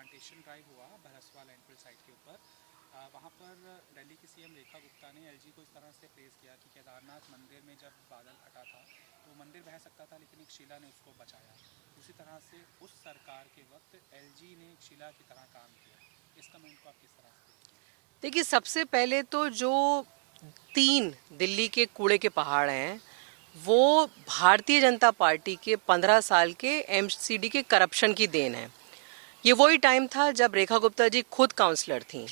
Plantation drive हुआ भरसवा landfill site के ऊपर। वहाँ पर दिल्ली की सीएम रेखा गुप्ता ने एलजी को इस तरह से प्रेज़ किया कि केदारनाथ मंदिर में जब बादल हटा था तो मंदिर बह सकता था, लेकिन एक शिला ने उसको बचाया। उसी तरह से उस सरकार के वक्त एलजी ने एक शिला की तरह काम किया। इस कमेंट को आप किस तरह से देखते हैं? देखिए, सबसे पहले तो जो 3 दिल्ली के कूड़े के पहाड़ हैं, वो भारतीय जनता पार्टी के 15 साल के एमसीडी के करप्शन की देन है। ये वही टाइम था जब रेखा गुप्ता जी खुद काउंसलर थीं।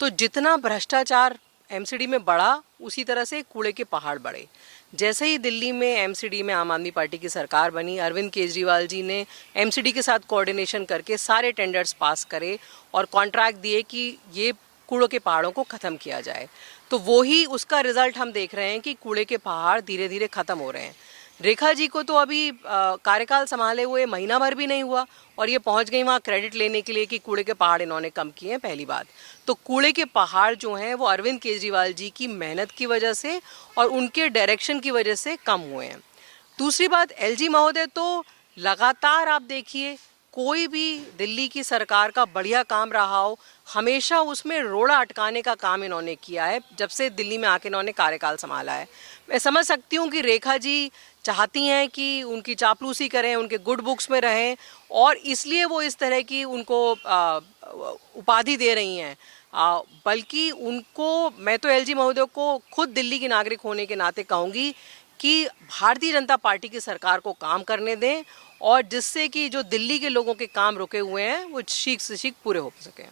तो जितना भ्रष्टाचार एमसीडी में बढ़ा, उसी तरह से कूड़े के पहाड़ बढ़े। जैसे ही दिल्ली में एमसीडी में आम आदमी पार्टी की सरकार बनी, अरविंद केजरीवाल जी ने एमसीडी के साथ कोऑर्डिनेशन करके सारे टेंडर्स पास करे और कॉन्ट्रैक्ट दिए कि ये कूड़ों के पहाड़ों को ख़त्म किया जाए। तो वो ही उसका रिजल्ट हम देख रहे हैं कि कूड़े के पहाड़ धीरे धीरे ख़त्म हो रहे हैं। रेखा जी को तो अभी कार्यकाल संभाले हुए महीना भर भी नहीं हुआ और ये पहुंच गई वहाँ क्रेडिट लेने के लिए कि कूड़े के पहाड़ इन्होंने कम किए हैं। पहली बात तो कूड़े के पहाड़ जो हैं वो अरविंद केजरीवाल जी की मेहनत की वजह से और उनके डायरेक्शन की वजह से कम हुए हैं। दूसरी बात, एलजी महोदय तो लगातार आप देखिए, कोई भी दिल्ली की सरकार का बढ़िया काम रहा हो, हमेशा उसमें रोड़ा अटकाने का काम इन्होंने किया है जब से दिल्ली में आके इन्होंने कार्यकाल संभाला है। मैं समझ सकती हूँ कि रेखा जी चाहती हैं कि उनकी चापलूसी करें, उनके गुड बुक्स में रहें और इसलिए वो इस तरह की उनको उपाधि दे रही हैं। बल्कि उनको, मैं तो एलजी महोदय को खुद दिल्ली की नागरिक होने के नाते कहूँगी कि भारतीय जनता पार्टी की सरकार को काम करने दें और जिससे कि जो दिल्ली के लोगों के काम रुके हुए हैं वो शीघ्र से शीघ्र पूरे हो सकें।